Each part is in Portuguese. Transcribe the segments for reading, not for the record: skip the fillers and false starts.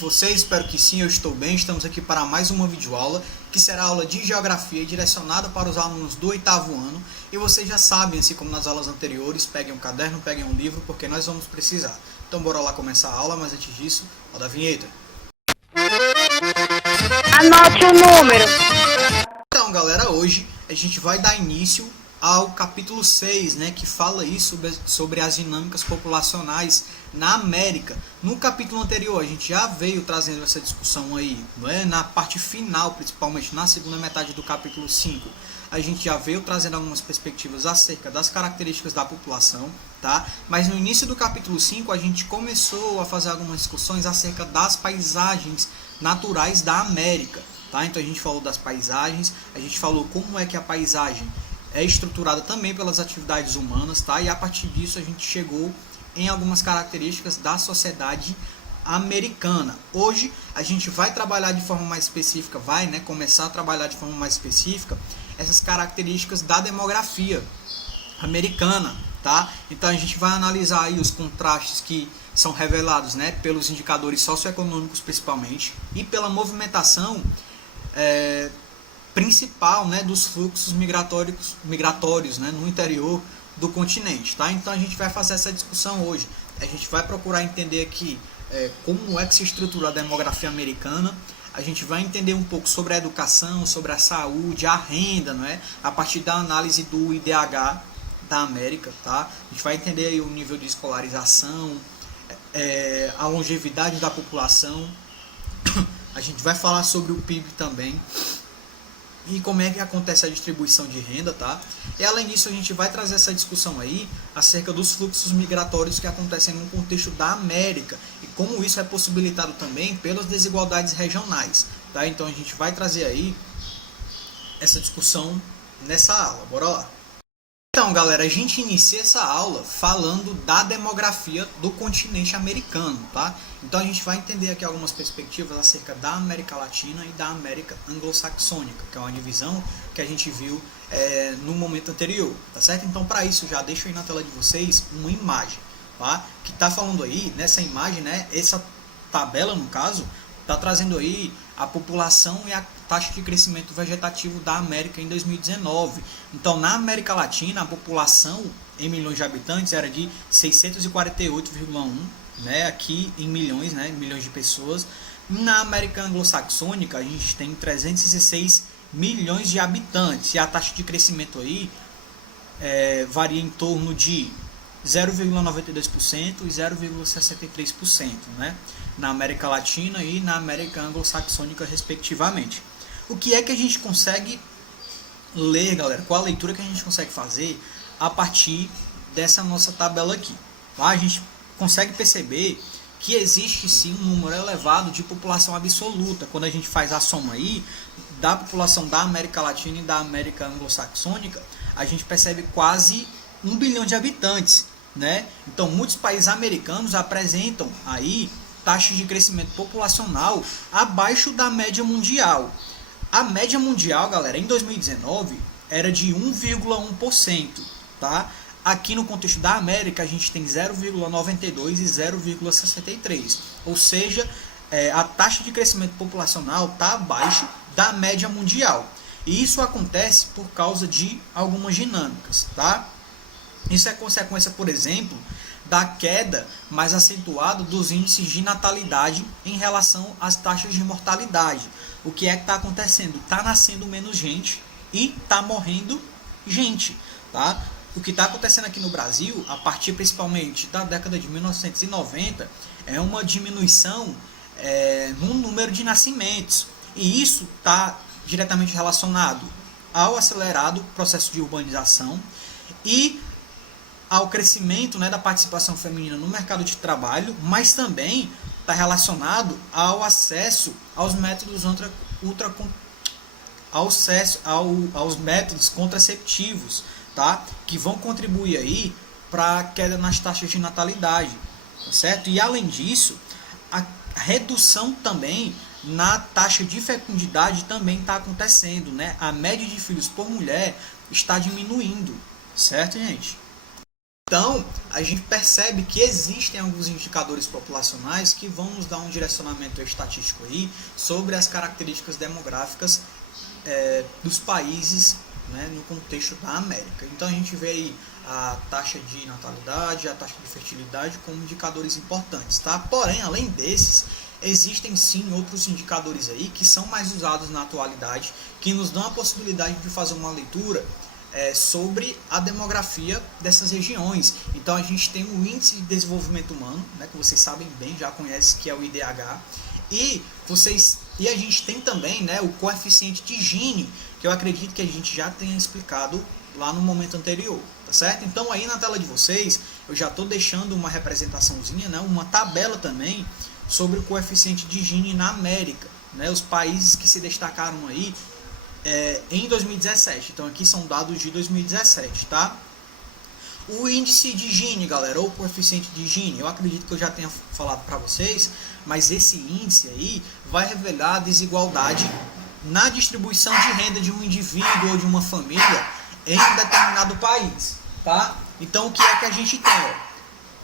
vocês? Espero que sim, eu estou bem. Estamos aqui para mais uma videoaula, que será aula de Geografia direcionada para os alunos do 8º ano. E vocês já sabem, assim como nas aulas anteriores, peguem um caderno, peguem um livro, porque nós vamos precisar. Então bora lá começar a aula, mas antes disso, roda a vinheta. Anote o número. Então galera, hoje a gente vai dar início ao capítulo 6, né, que fala aí sobre as dinâmicas populacionais na América. No capítulo anterior a gente já veio trazendo essa discussão aí, né, na parte final, principalmente na segunda metade do capítulo 5. A gente já veio trazendo algumas perspectivas acerca das características da população, tá? Mas no início do capítulo 5 a gente começou a fazer algumas discussões acerca das paisagens naturais da América, tá? Então a gente falou das paisagens, a gente falou como é que a paisagem é estruturada também pelas atividades humanas, tá? E a partir disso a gente chegou em algumas características da sociedade americana. Hoje a gente vai trabalhar de forma mais específica, começar a trabalhar de forma mais específica essas características da demografia americana, tá? Então a gente vai analisar aí os contrastes que são revelados, né, pelos indicadores socioeconômicos principalmente e pela movimentação principal, né, dos fluxos migratórios, né, no interior do continente, tá? Então a gente vai fazer essa discussão hoje. A gente vai procurar entender aqui como é que se estrutura a demografia americana. A gente vai entender um pouco sobre a educação, sobre a saúde, a renda, não é? A partir da análise do IDH da América, tá? A gente vai entender aí o nível de escolarização, a longevidade da população. A gente vai falar sobre o PIB também e como é que acontece a distribuição de renda, tá? E além disso a gente vai trazer essa discussão aí acerca dos fluxos migratórios que acontecem no contexto da América e como isso é possibilitado também pelas desigualdades regionais, tá? Então a gente vai trazer aí essa discussão nessa aula, bora lá. Então galera, a gente inicia essa aula falando da demografia do continente americano, tá? Então a gente vai entender aqui algumas perspectivas acerca da América Latina e da América Anglo-Saxônica, que é uma divisão que a gente viu no momento anterior, tá certo? Então para isso já deixo aí na tela de vocês uma imagem, tá? Que tá falando aí, nessa imagem, né, essa tabela no caso, tá trazendo aí a população e a taxa de crescimento vegetativo da América em 2019. Então, na América Latina, a população em milhões de habitantes era de 648,1, né, aqui em milhões, né, milhões de pessoas. Na América Anglo-Saxônica, a gente tem 316 milhões de habitantes. E a taxa de crescimento aí varia em torno de 0,92% e 0,63%, né, na América Latina e na América Anglo-Saxônica, respectivamente. O que é que a gente consegue ler, galera? Qual a leitura que a gente consegue fazer a partir dessa nossa tabela aqui? Tá? A gente consegue perceber que existe sim um número elevado de população absoluta. Quando a gente faz a soma aí da população da América Latina e da América Anglo-Saxônica, a gente percebe quase 1 bilhão de habitantes, né? Então muitos países americanos apresentam aí taxas de crescimento populacional abaixo da média mundial. A média mundial, galera, em 2019 era de 1,1%, tá? Aqui no contexto da América a gente tem 0,92 e 0,63, ou seja, a taxa de crescimento populacional está abaixo da média mundial. E isso acontece por causa de algumas dinâmicas, tá? Isso é consequência, por exemplo, da queda mais acentuada dos índices de natalidade em relação às taxas de mortalidade. O que é que está acontecendo? Está nascendo menos gente e está morrendo gente, tá? O que está acontecendo aqui no Brasil, a partir principalmente da década de 1990, é uma diminuição no número de nascimentos. E isso está diretamente relacionado ao acelerado processo de urbanização e ao crescimento, né, da participação feminina no mercado de trabalho, mas também está relacionado ao acesso aos métodos aos métodos contraceptivos, tá? Que vão contribuir aí para a queda nas taxas de natalidade, tá certo? E além disso, a redução também na taxa de fecundidade também está acontecendo, né? A média de filhos por mulher está diminuindo, certo, gente? Então, a gente percebe que existem alguns indicadores populacionais que vão nos dar um direcionamento estatístico aí sobre as características demográficas dos países, né, no contexto da América. Então, a gente vê aí a taxa de natalidade, a taxa de fertilidade como indicadores importantes, tá? Porém, além desses, existem sim outros indicadores aí que são mais usados na atualidade, que nos dão a possibilidade de fazer uma leitura sobre a demografia dessas regiões. Então a gente tem o Índice de Desenvolvimento Humano, né, que vocês sabem bem, já conhecem, que é o IDH, e a gente tem também, né, o coeficiente de Gini, que eu acredito que a gente já tenha explicado lá no momento anterior, tá certo? Então aí na tela de vocês eu já estou deixando uma representaçãozinha, né, uma tabela também sobre o coeficiente de Gini na América, né, os países que se destacaram aí em 2017. Então aqui são dados de 2017, tá? O índice de Gini, galera, ou coeficiente de Gini, eu acredito que eu já tenha falado para vocês, mas esse índice aí vai revelar a desigualdade na distribuição de renda de um indivíduo ou de uma família em um determinado país, tá? Então o que é que a gente tem?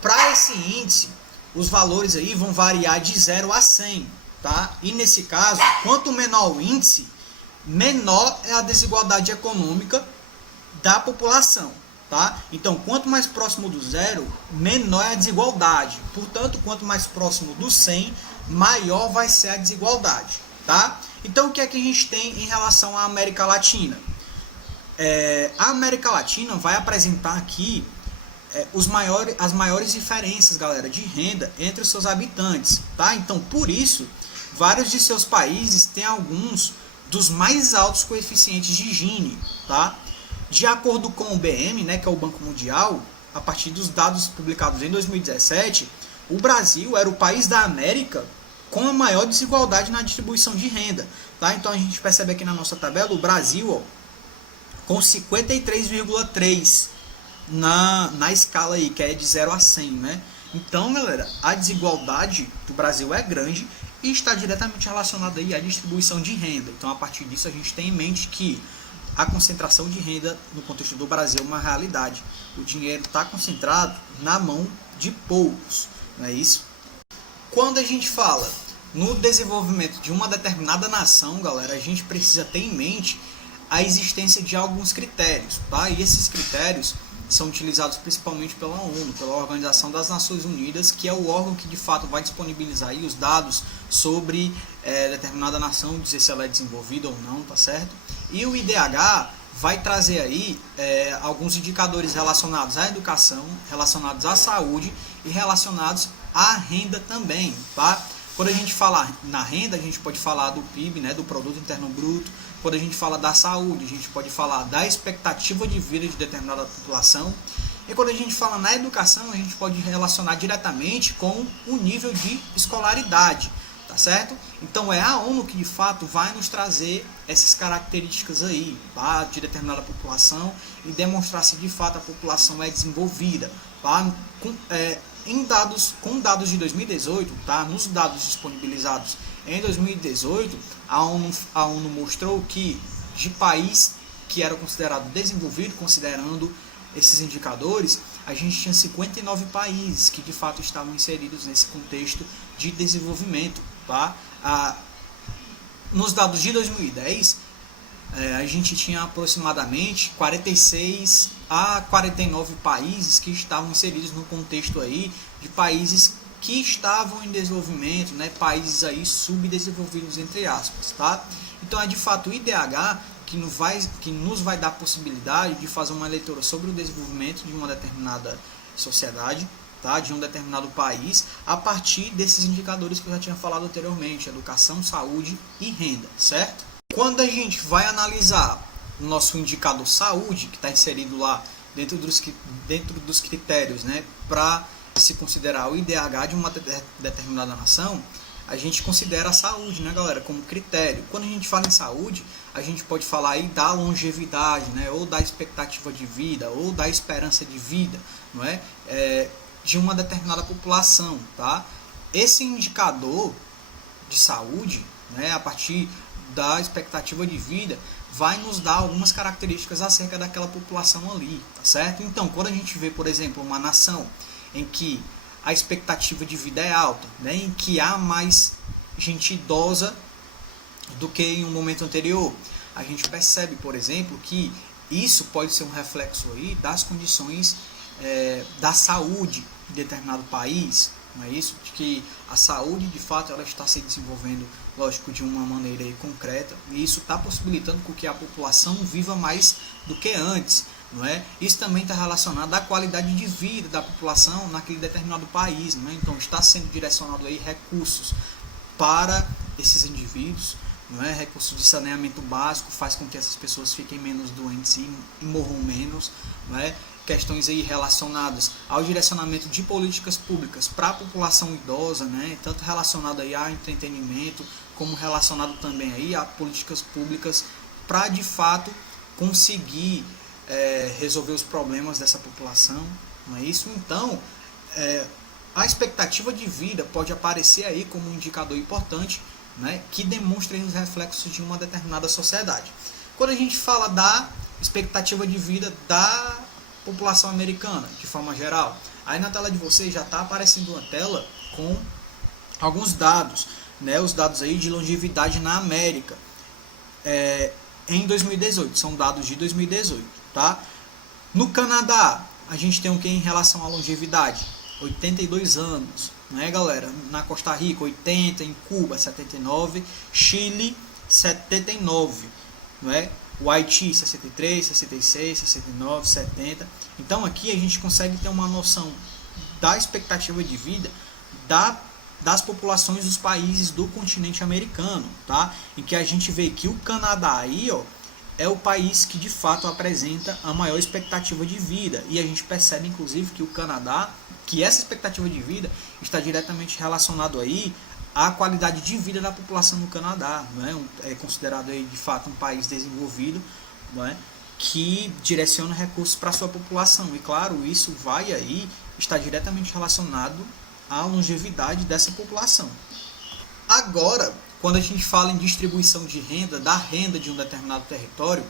Para esse índice, os valores aí vão variar de 0 a 100, tá? E nesse caso, quanto menor o índice, menor é a desigualdade econômica da população, tá? Então, quanto mais próximo do zero, menor é a desigualdade. Portanto, quanto mais próximo do 100, maior vai ser a desigualdade, tá? Então, o que é que a gente tem em relação à América Latina? A América Latina vai apresentar aqui as maiores diferenças, galera, de renda entre os seus habitantes, tá? Então, por isso, vários de seus países têm alguns dos mais altos coeficientes de Gini, tá? De acordo com o BM, né, que é o Banco Mundial, a partir dos dados publicados em 2017, o Brasil era o país da América com a maior desigualdade na distribuição de renda, tá? Então a gente percebe aqui na nossa tabela o Brasil, ó, com 53,3 na escala aí, que é de 0 a 100, né? Então, galera, a desigualdade do Brasil é grande e está diretamente relacionada aí à distribuição de renda. Então, a partir disso, a gente tem em mente que a concentração de renda no contexto do Brasil é uma realidade. O dinheiro está concentrado na mão de poucos, não é isso? Quando a gente fala no desenvolvimento de uma determinada nação, galera, a gente precisa ter em mente a existência de alguns critérios, tá? E esses critérios são utilizados principalmente pela ONU, pela Organização das Nações Unidas, que é o órgão que de fato vai disponibilizar aí os dados sobre determinada nação, dizer se ela é desenvolvida ou não, tá certo? E o IDH vai trazer aí alguns indicadores relacionados à educação, relacionados à saúde e relacionados à renda também, tá? Quando a gente fala na renda, a gente pode falar do PIB, né, do Produto Interno Bruto. Quando a gente fala da saúde, a gente pode falar da expectativa de vida de determinada população. E quando a gente fala na educação, a gente pode relacionar diretamente com o nível de escolaridade, tá certo? Então é a ONU que de fato vai nos trazer essas características aí, tá, de determinada população e demonstrar se de fato a população é desenvolvida, tá? Com dados de 2018, tá? Nos dados disponibilizados em 2018, a ONU mostrou que de país que era considerado desenvolvido, considerando esses indicadores, a gente tinha 59 países que de fato estavam inseridos nesse contexto de desenvolvimento, tá? Nos dados de 2010, a gente tinha aproximadamente 46 a 49 países que estavam inseridos no contexto aí de países que estavam em desenvolvimento, né, países aí subdesenvolvidos entre aspas, tá? Então é de fato o IDH que nos vai dar a possibilidade de fazer uma leitura sobre o desenvolvimento de uma determinada sociedade, tá? De um determinado país, a partir desses indicadores que eu já tinha falado anteriormente, educação, saúde e renda, certo? Quando a gente vai analisar o nosso indicador saúde, que está inserido lá dentro dos critérios, né, para se considerar o IDH de uma determinada nação, a gente considera a saúde, né, galera, como critério. Quando a gente fala em saúde, a gente pode falar aí da longevidade, né, ou da expectativa de vida, ou da esperança de vida, não é? De uma determinada população, tá? Esse indicador de saúde, né, a partir da expectativa de vida vai nos dar algumas características acerca daquela população ali, tá certo? Então, quando a gente vê, por exemplo, uma nação em que a expectativa de vida é alta, né, em que há mais gente idosa do que em um momento anterior, a gente percebe, por exemplo, que isso pode ser um reflexo aí das condições da saúde de determinado país, não é isso? De que a saúde, de fato, ela está se desenvolvendo, lógico, de uma maneira aí concreta, e isso está possibilitando com que a população viva mais do que antes, não é? Isso também está relacionado à qualidade de vida da população naquele determinado país, não é? Então está sendo direcionado aí recursos para esses indivíduos, não é? Recursos de saneamento básico faz com que essas pessoas fiquem menos doentes e morram menos, não é? Questões aí relacionadas ao direcionamento de políticas públicas para a população idosa, né? Tanto relacionado aí ao entretenimento, como relacionado também aí a políticas públicas para de fato conseguir resolver os problemas dessa população, não é isso? Então, a expectativa de vida pode aparecer aí como um indicador importante, né, que demonstra os reflexos de uma determinada sociedade. Quando a gente fala da expectativa de vida da população americana, de forma geral, aí na tela de vocês já está aparecendo uma tela com alguns dados, né, os dados aí de longevidade na América em 2018, são dados de 2018, tá? No Canadá, a gente tem o que em relação à longevidade? 82 anos, né, galera? Na Costa Rica, 80, em Cuba, 79, Chile, 79, não é? O Haiti, 63, 66, 69, 70. Então aqui a gente consegue ter uma noção da expectativa de vida das populações dos países do continente americano, tá? Em que a gente vê que o Canadá aí, ó, é o país que de fato apresenta a maior expectativa de vida, e a gente percebe inclusive que o Canadá, que essa expectativa de vida está diretamente relacionado aí à qualidade de vida da população no Canadá, não é? É considerado aí de fato um país desenvolvido, não é? Que direciona recursos para a sua população, e claro, isso vai aí estar diretamente relacionado à longevidade dessa população. Agora, quando a gente fala em distribuição de renda, da renda de um determinado território,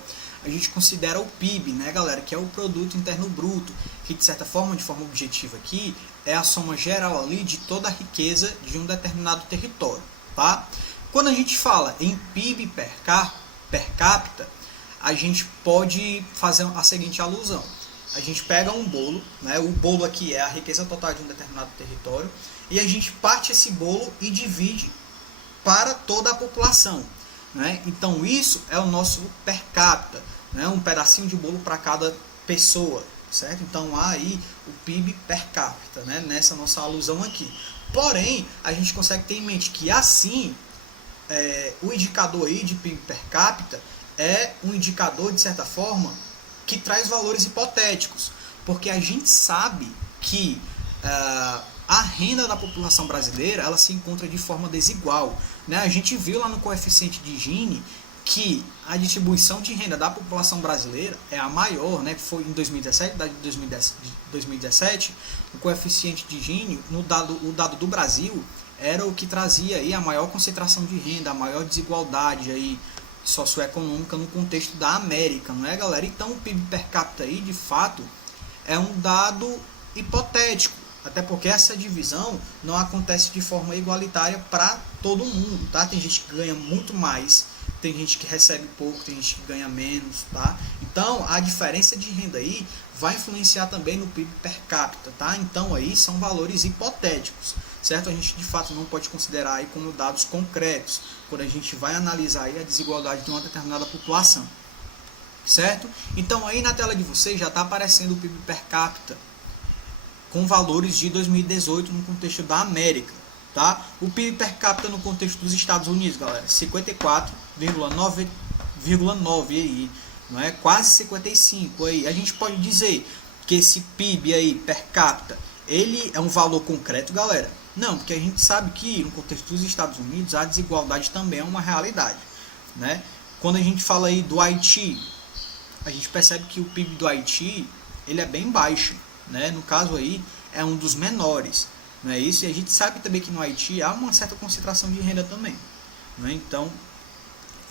a gente considera o PIB, né, galera, que é o Produto Interno Bruto, que de certa forma, de forma objetiva aqui, é a soma geral ali de toda a riqueza de um determinado território, tá? Quando a gente fala em PIB per capita, a gente pode fazer a seguinte alusão. A gente pega um bolo, né, o bolo aqui é a riqueza total de um determinado território, e a gente parte esse bolo e divide para toda a população, né? Então isso é o nosso per capita, né? Um pedacinho de bolo para cada pessoa, certo? Então há aí o PIB per capita, né? Nessa nossa alusão aqui. Porém, a gente consegue ter em mente que assim, o indicador aí de PIB per capita é um indicador, de certa forma, que traz valores hipotéticos, porque a gente sabe que a renda da população brasileira ela se encontra de forma desigual, né? A gente viu lá no coeficiente de Gini que a distribuição de renda da população brasileira é a maior, né? Foi em 2017, de 2017, o coeficiente de Gini, o dado do Brasil, era o que trazia aí a maior concentração de renda, a maior desigualdade aí socioeconômica no contexto da América, não é, galera? Então o PIB per capita aí, de fato, é um dado hipotético, até porque essa divisão não acontece de forma igualitária para todo mundo, tá? Tem gente que ganha muito mais, tem gente que recebe pouco, tem gente que ganha menos, tá? Então a diferença de renda aí vai influenciar também no PIB per capita, tá? Então aí são valores hipotéticos, certo? A gente de fato não pode considerar aí como dados concretos quando a gente vai analisar aí a desigualdade de uma determinada população, certo? Então aí na tela de vocês já está aparecendo o PIB per capita com valores de 2018 no contexto da América, tá? O PIB per capita no contexto dos Estados Unidos, galera, 54,9 aí, não é? Quase 55 aí. A gente pode dizer que esse PIB aí per capita, ele é um valor concreto, galera? Não, porque a gente sabe que no contexto dos Estados Unidos a desigualdade também é uma realidade, né? Quando a gente fala aí do Haiti, a gente percebe que o PIB do Haiti, ele é bem baixo, né? No caso aí, é um dos menores, não é isso? E a gente sabe também que no Haiti há uma certa concentração de renda também, né? Então,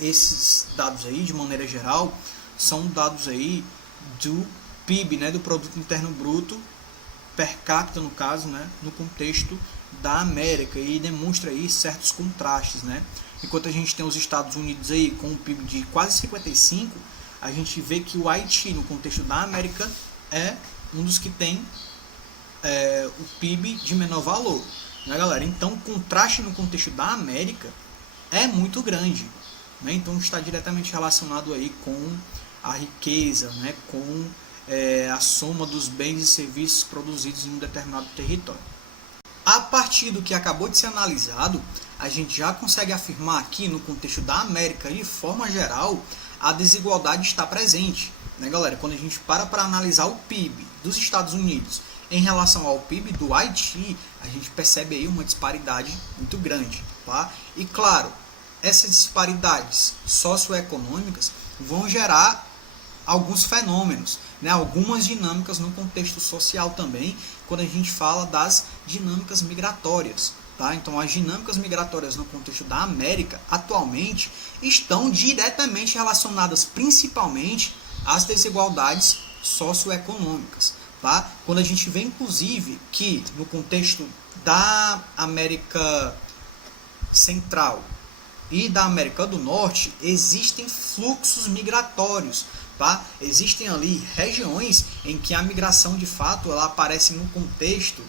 esses dados aí, de maneira geral, são dados aí do PIB, né, do Produto Interno Bruto per capita, no caso, né, no contexto da América, e demonstra aí certos contrastes, né? Enquanto a gente tem os Estados Unidos aí com um PIB de quase 55, a gente vê que o Haiti, no contexto da América, é um dos que tem o PIB de menor valor, né, galera? Então, o contraste no contexto da América é muito grande, né? Então, está diretamente relacionado aí com a riqueza, né, com a soma dos bens e serviços produzidos em um determinado território. A partir do que acabou de ser analisado, a gente já consegue afirmar aqui, no contexto da América e de forma geral, a desigualdade está presente, né, galera? Quando a gente para analisar o PIB dos Estados Unidos em relação ao PIB do Haiti, a gente percebe aí uma disparidade muito grande, tá? E claro, essas disparidades socioeconômicas vão gerar alguns fenômenos, né, algumas dinâmicas no contexto social também, quando a gente fala das dinâmicas migratórias. Tá? Então, as dinâmicas migratórias no contexto da América, atualmente, estão diretamente relacionadas principalmente às desigualdades socioeconômicas. Tá? Quando a gente vê, inclusive, que no contexto da América Central e da América do Norte, existem fluxos migratórios. Tá? Existem ali regiões em que a migração, de fato, ela aparece no contexto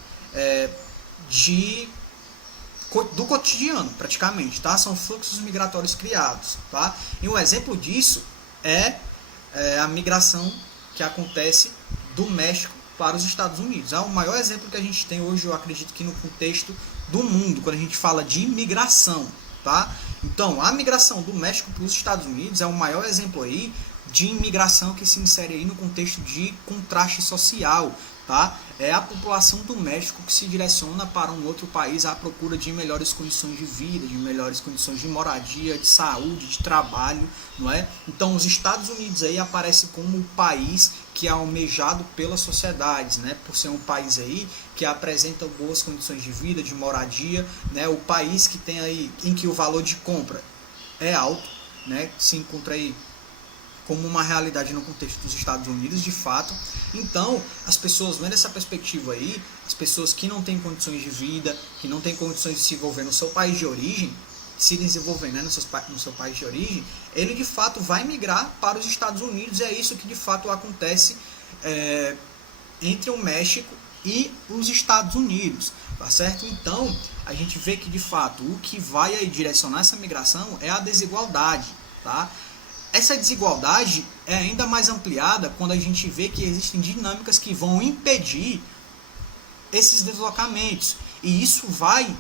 do cotidiano, praticamente, tá? São fluxos migratórios criados, tá? E um exemplo disso é a migração que acontece do México para os Estados Unidos. É o maior exemplo que a gente tem hoje, eu acredito que no contexto do mundo, quando a gente fala de imigração, tá? Então, a migração do México para os Estados Unidos é o maior exemplo aí de imigração que se insere aí no contexto de contraste social, tá? É a população do México que se direciona para um outro país à procura de melhores condições de vida, de melhores condições de moradia, de saúde, de trabalho, não é? Então, os Estados Unidos aí aparece como o país que é almejado pelas sociedades, né? Por ser um país aí que apresenta boas condições de vida, de moradia, né? O país que tem aí, em que o valor de compra é alto, né? Se encontra aí como uma realidade no contexto dos Estados Unidos, de fato. Então, as pessoas vendo essa perspectiva aí, as pessoas que não têm condições de vida, que não têm condições de se envolver no seu país de origem, se desenvolver, né, no seu país de origem, ele de fato vai migrar para os Estados Unidos, e é isso que de fato acontece entre o México e os Estados Unidos, tá certo? Então, a gente vê que de fato o que vai aí direcionar essa migração é a desigualdade, tá? Essa desigualdade é ainda mais ampliada quando a gente vê que existem dinâmicas que vão impedir esses deslocamentos. E isso vai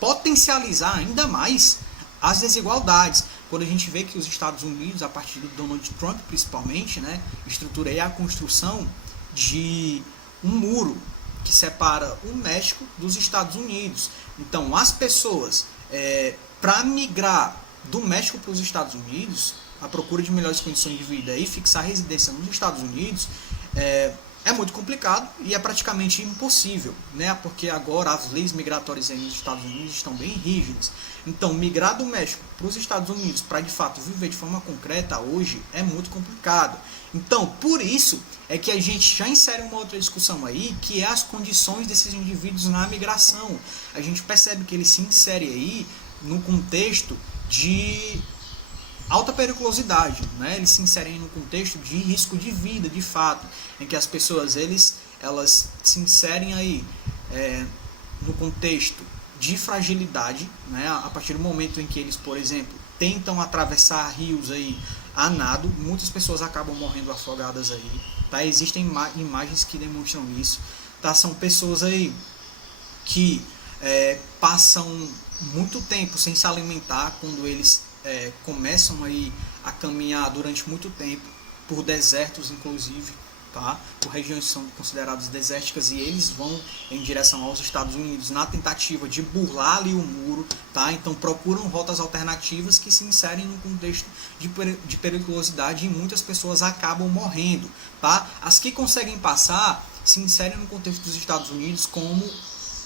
potencializar ainda mais as desigualdades. Quando a gente vê que os Estados Unidos, a partir do Donald Trump principalmente, né, estrutura aí a construção de um muro que separa o México dos Estados Unidos. Então, as pessoas, para migrar do México para os Estados Unidos, a procura de melhores condições de vida e fixar residência nos Estados Unidos, é muito complicado e é praticamente impossível, né? Porque agora as leis migratórias aí nos Estados Unidos estão bem rígidas. Então, migrar do México para os Estados Unidos para de fato viver de forma concreta hoje é muito complicado. Então, por isso é que a gente já insere uma outra discussão aí, que é as condições desses indivíduos na migração. A gente percebe que eles se inserem aí no contexto de alta periculosidade, né? Eles se inserem no contexto de risco de vida, de fato, em que as pessoas elas se inserem aí no contexto de fragilidade, né? A partir do momento em que eles, por exemplo, tentam atravessar rios aí a nado, muitas pessoas acabam morrendo afogadas aí, tá? Existem imagens que demonstram isso, tá? São pessoas aí que passam muito tempo sem se alimentar quando eles começam aí a caminhar durante muito tempo por desertos, inclusive, tá? Por regiões que são consideradas desérticas, e eles vão em direção aos Estados Unidos na tentativa de burlar ali o muro, tá? Então procuram rotas alternativas que se inserem no contexto de periculosidade, e muitas pessoas acabam morrendo, tá? As que conseguem passar se inserem no contexto dos Estados Unidos como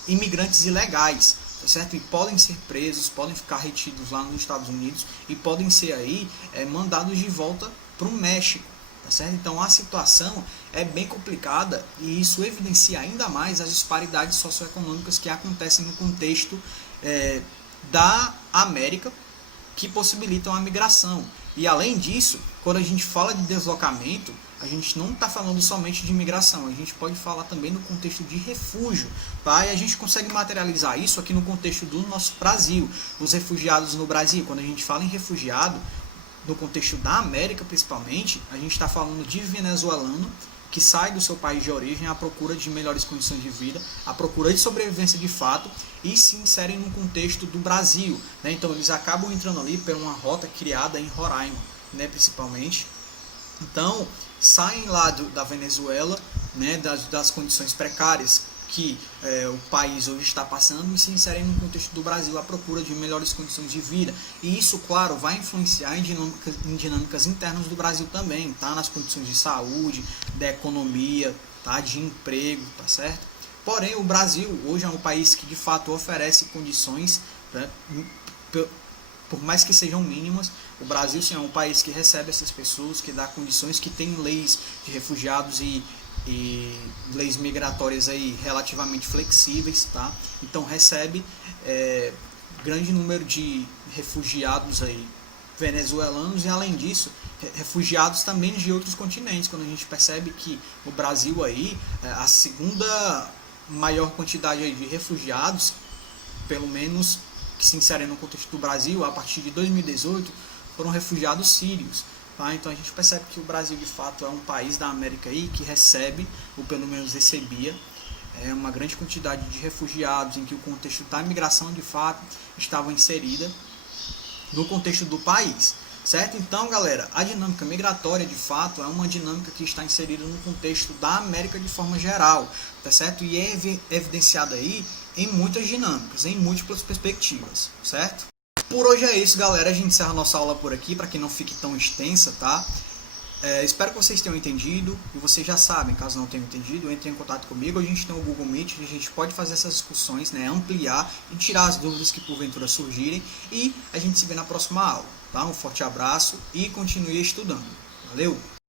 imigrantes ilegais, tá certo? E podem ser presos, podem ficar retidos lá nos Estados Unidos e podem ser aí mandados de volta para o México, tá certo? Então a situação é bem complicada e isso evidencia ainda mais as disparidades socioeconômicas que acontecem no contexto da América, que possibilitam a migração. E além disso, quando a gente fala de deslocamento, a gente não está falando somente de migração, a gente pode falar também no contexto de refúgio, tá? E a gente consegue materializar isso aqui no contexto do nosso Brasil. Os refugiados no Brasil, quando a gente fala em refugiado, no contexto da América principalmente, a gente está falando de venezuelano que sai do seu país de origem à procura de melhores condições de vida, à procura de sobrevivência de fato e se inserem no contexto do Brasil, né? Então eles acabam entrando ali por uma rota criada em Roraima, né, principalmente. Então saem lá da Venezuela, né, das condições precárias que o país hoje está passando e se inserem no contexto do Brasil à procura de melhores condições de vida. E isso, claro, vai influenciar em dinâmicas internas do Brasil também, tá? Nas condições de saúde, da economia, tá? De emprego, tá certo? Porém, o Brasil hoje é um país que de fato oferece condições, né, por mais que sejam mínimas. O Brasil sim é um país que recebe essas pessoas, que dá condições, que tem leis de refugiados e leis migratórias aí relativamente flexíveis, tá? Então recebe grande número de refugiados aí venezuelanos e além disso refugiados também de outros continentes. Quando a gente percebe que o Brasil aí a segunda maior quantidade aí de refugiados, pelo menos que se inserem no contexto do Brasil, a partir de 2018 foram refugiados sírios. Então a gente percebe que o Brasil de fato é um país da América aí que recebe, ou pelo menos recebia, uma grande quantidade de refugiados, em que o contexto da migração de fato estava inserida no contexto do país, certo? Então, galera, a dinâmica migratória de fato é uma dinâmica que está inserida no contexto da América de forma geral, tá certo? E é evidenciada aí em muitas dinâmicas, em múltiplas perspectivas, certo? Por hoje é isso, galera. A gente encerra a nossa aula por aqui, para que não fique tão extensa, tá? Espero que vocês tenham entendido. E vocês já sabem, caso não tenham entendido, entrem em contato comigo. A gente tem o Google Meet, a gente pode fazer essas discussões, né? Ampliar e tirar as dúvidas que porventura surgirem. E a gente se vê na próxima aula, tá? Um forte abraço e continue estudando. Valeu!